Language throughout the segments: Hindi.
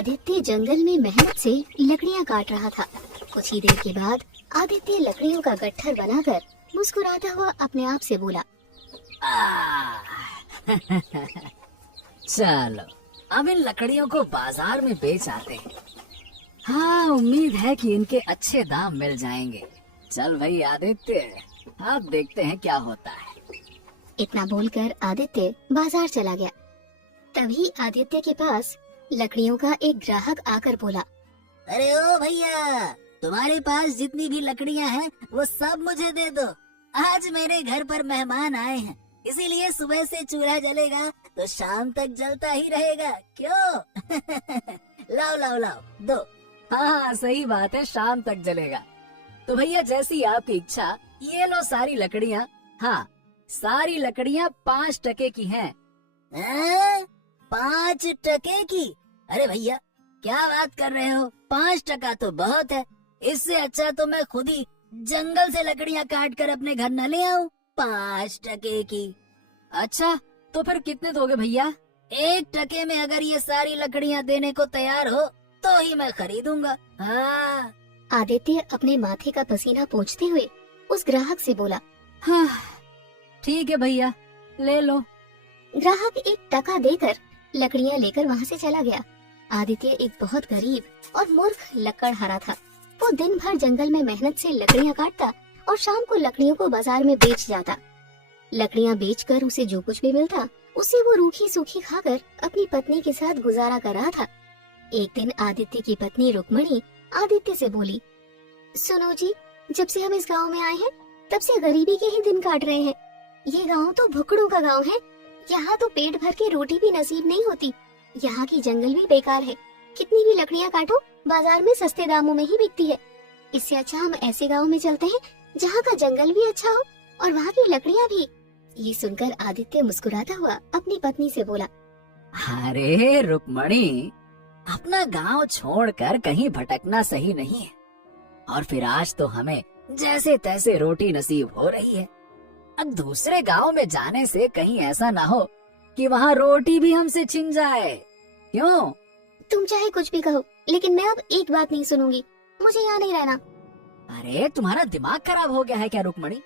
आदित्य जंगल में मेहनत से लकड़ियां काट रहा था। कुछ ही देर के बाद आदित्य लकड़ियों का गट्ठर बनाकर मुस्कुराता हुआ अपने आप से बोला, चलो अब इन लकड़ियों को बाजार में बेच आते हैं। हाँ, उम्मीद है कि इनके अच्छे दाम मिल जाएंगे। चल भाई आदित्य, अब देखते हैं क्या होता है। इतना बोलकर आदित्य बाजार चला गया। तभी आदित्य के पास लकड़ियों का एक ग्राहक आकर बोला, अरे ओ भैया, तुम्हारे पास जितनी भी लकड़ियां हैं वो सब मुझे दे दो। आज मेरे घर पर मेहमान आए हैं, इसीलिए सुबह से चूल्हा जलेगा तो शाम तक जलता ही रहेगा। क्यों? लाओ लाओ लाओ दो। हाँ सही बात है, शाम तक जलेगा। तो भैया जैसी आपकी इच्छा, ये लो सारी लकड़ियाँ। हाँ, सारी लकड़ियाँ 5 टके की हैं। 5 टके की? अरे भैया क्या बात कर रहे हो, 5 टका तो बहुत है। इससे अच्छा तो मैं खुद ही जंगल से लकड़ियाँ काट कर अपने घर न ले आऊं। 5 टके की? अच्छा तो फिर कितने दोगे भैया? 1 टके में अगर ये सारी लकड़ियाँ देने को तैयार हो तो ही मैं खरीदूंगा। हाँ। आदित्य अपने माथे का पसीना पोंछते हुए उस ग्राहक से बोला, हाँ ठीक है भैया, ले लो। ग्राहक 1 टका देकर लकड़ियां लेकर वहाँ से चला गया। आदित्य एक बहुत गरीब और मूर्ख लकड़हारा था। वो दिन भर जंगल में मेहनत से लकड़ियां काटता और शाम को लकड़ियों को बाजार में बेच जाता। लकड़ियां बेचकर उसे जो कुछ भी मिलता उसे वो रूखी सूखी खाकर अपनी पत्नी के साथ गुजारा कर रहा था। एक दिन आदित्य की पत्नी रुक्मणी आदित्य से बोली, सुनो जी, जब से हम इस गांव में आए हैं तब से गरीबी के ही दिन काट रहे हैं। ये गांव तो भुखड़ों का गांव है। यहाँ तो पेट भर के रोटी भी नसीब नहीं होती। यहाँ की जंगल भी बेकार है। कितनी भी लकड़ियाँ काटो, बाजार में सस्ते दामों में ही बिकती है। इससे अच्छा हम ऐसे गांव में चलते हैं जहाँ का जंगल भी अच्छा हो और वहाँ की लकड़ियाँ भी। ये सुनकर आदित्य मुस्कुराता हुआ अपनी पत्नी से बोला, अरे रुक्मणी, अपना गांव छोड़कर कहीं भटकना सही नहीं है। और फिर आज तो हमें जैसे तैसे रोटी नसीब हो रही है। अब दूसरे गांव में जाने से कहीं ऐसा ना हो कि वहाँ रोटी भी हमसे छिन जाए। क्यों? तुम चाहे कुछ भी कहो, लेकिन मैं अब एक बात नहीं सुनूंगी। मुझे यहाँ नहीं रहना। अरे तुम्हारा दिमाग खराब हो गया है क्या रुक्मणी?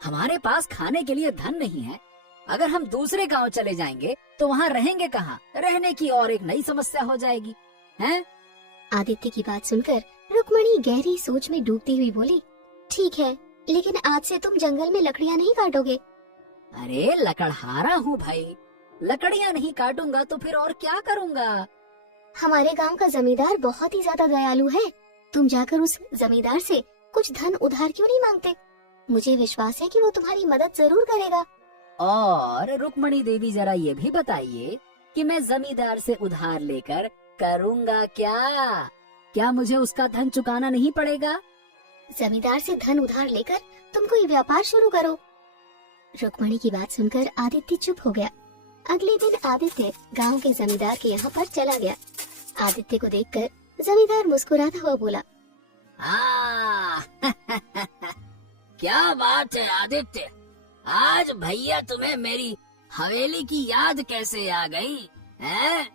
हमारे पास खाने के लिए धन नहीं है। अगर हम दूसरे गांव चले जाएंगे तो वहाँ रहेंगे कहाँ? रहने की और एक नई समस्या हो जाएगी, हैं? आदित्य की बात सुनकर रुक्मणी गहरी सोच में डूबती हुई बोली, ठीक है, लेकिन आज से तुम जंगल में लकड़ियाँ नहीं काटोगे। अरे लकड़हारा हूँ भाई, लकड़ियाँ नहीं काटूंगा तो फिर और क्या करूँगा? हमारे गांव का जमींदार बहुत ही ज्यादा दयालु है। तुम जाकर उस जमींदार से कुछ धन उधार क्यों नहीं मांगते? मुझे विश्वास है कि वो तुम्हारी मदद जरूर करेगा। और रुक्मणी देवी जरा ये भी बताइए कि मैं जमींदार से उधार लेकर करूँगा क्या? क्या मुझे उसका धन चुकाना नहीं पड़ेगा? जमींदार से धन उधार लेकर तुम कोई व्यापार शुरू करो। रुक्मणी की बात सुनकर आदित्य चुप हो गया। अगले दिन आदित्य गांव के जमींदार के यहाँ पर चला गया। आदित्य को देखकर जमींदार मुस्कुराता हुआ बोला, क्या बात है आदित्य, आज भैया तुम्हें मेरी हवेली की याद कैसे आ गई है?